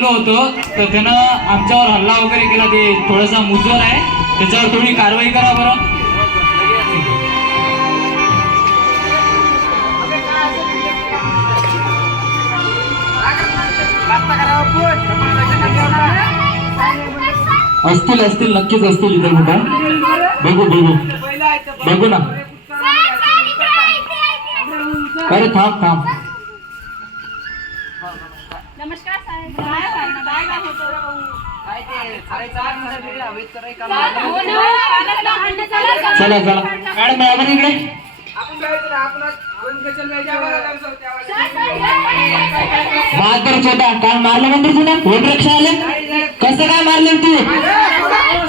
निघलो होतो तर त्यानं आमच्यावर हल्ला वगैरे केला. ते थोडासा मुजवर आहे. त्याच्यावर थोडी कारवाई करा बरं. असतील असतील नक्कीच असतील इथं कुठं. बघू बघू. बघू ना. अरे थांब थांब. नमस्कार साहेब. काय काम होतं? ते काम. हो ना, भांडणं चालू चला चला मॅडम इकडे. आपण आज कशाला त्यावेळेस? छोटा. काय मारलं म्हणते तुला? वन रक्षा आले? कसं काय मारलं तू?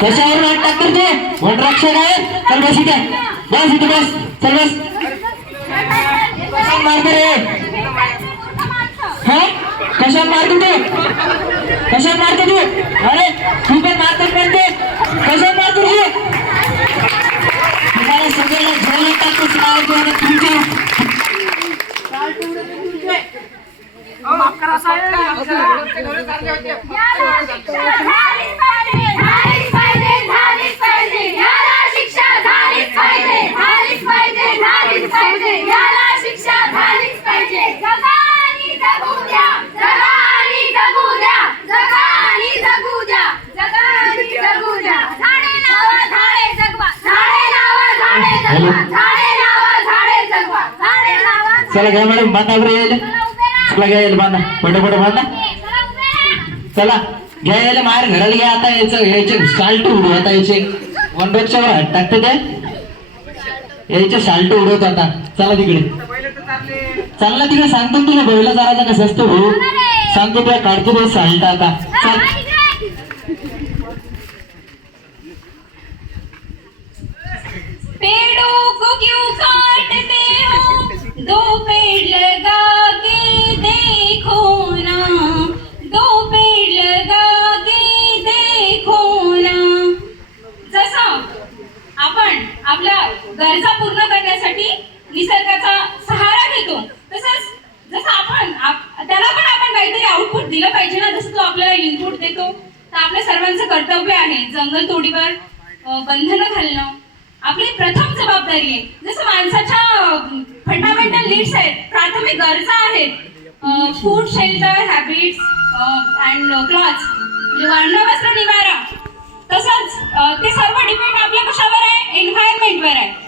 कशावर हात टाकतो तू? वन रक्षा काय? चल बस इथे. बस इथे बस. चल बस. मारतो रे? हा? कशावर मारतो तू मारतो तू अरे तू पण मारतो म्हणते कशावर मारतो तू तुम्हाला सगळ्यांना झोलून टाकतो तुला आणि तुमच्या अहो, माफ करा साहेब. लावा, चला घ्या मॅडम बांधा बरं यायला. चला घ्या यायला बांधा. पटापट बांधा. चला घ्या यायला बाहेर घराला घ्या. आता यायचं यायचे. साल्ट उडू आता यायचे. वन रक्षावर हात टाकते ते. यायचे साल्ट उडवत आता. चला तिकडे. चालले. तिकडे. सांगतो तुला बैला चालायचा कसं असतो भाऊ? सांगतो तुला काढतो ते साल्ट आता. चल दो पेड़ लगा के देखो ना। दो पेड़ लगा के देखो ना। जसं आपण आपल्या गरजा पूर्ण करण्यासाठी निसर्गाचा सहारा घेतो तसंच जसं आपण आप- त्याला पण आपण काहीतरी आउटपुट दिलं पाहिजे ना जसं तो आपल्याला इनपुट देतो. तर आपल्या सर्वांचं कर्तव्य आहे जंगल तोडीवर बंधनं घालणं. आपली प्रथम जबाबदारी आहे. जसं माणसाच्या फंडामेंटल नीड्स आहेत प्राथमिक गरजा आहेत food shelter habits and cloth अन्न वस्त्र निवारा. तसंच ते सर्व डिपेंड आपल्या कशावर आहे? एन्व्हायरमेंटवर आहे.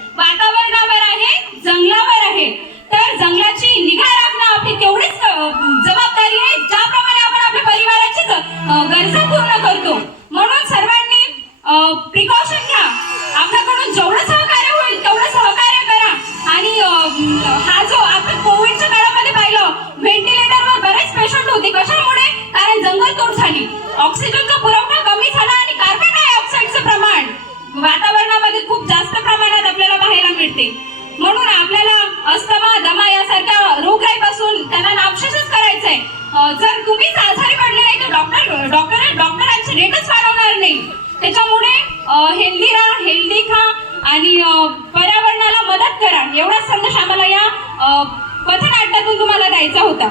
हा जो आपण कोविडच्या काळामध्ये पाहिलं व्हेंटिलेटरवर बरेच पेशंट होते. कशामुळे? कारण जंगल तोड झाली. ऑक्सिजनचा पुरवठा कमी झाला आणि कार्बन डायऑक्साईडचं प्रमाण वातावरणामध्ये खूप जास्त प्रमाणात आपल्याला पाहायला मिळते. म्हणून आपल्याला अस्थमा दमा यासारख्या रोगराईपासून त्यांना नापशेषच करायचंय. जर तुम्हीच आजारी पडले नाही तर डॉक्टर पथनाट्यातून तुम्हाला द्यायचा होता.